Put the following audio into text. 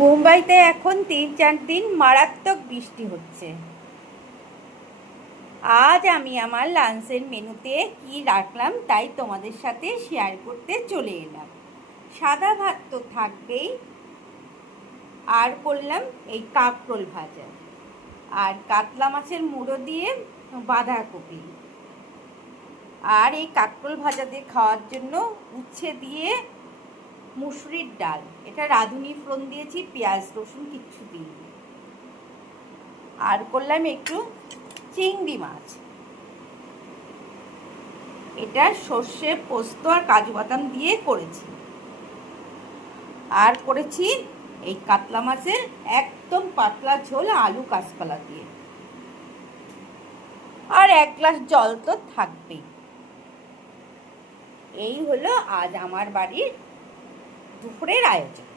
মুম্বাইতে এখন ৩-৪ দিন মারাত্মক বৃষ্টি হচ্ছে। আজ আমি আমার লাঞ্চের মেনুতে কি রাখলাম তাই তোমাদের সাথে শেয়ার করতে চলে এলাম। সাদা ভাত তো থাকবেই, আর করলাম এই কাঁকরোল ভাজা আর কাতলা মাছের মুড়ো দিয়ে বাঁধাকপি। আর এই কাঁকরোল ভাজা দিয়ে খাওয়ার জন্য উচ্ছে দিয়ে মুসুরির ডাল, এটা রাঁধুনি ফোড়ন দিয়েছি, পেঁয়াজ রসুন কিচ্ছু দিইনি। আর করলাম একটু চিংড়ি মাছ, এটা সর্ষে পোস্ত আর কাজু বাদাম দিয়ে করেছি। আর করেছি এই কাতলা মাছের একদম পাতলা ঝোল আলু কাঁচকলা দিয়ে। আর 1 গ্লাস জল তো থাকবেই। এই হলো আজ আমার বাড়ির দুপুরের আয়োজন।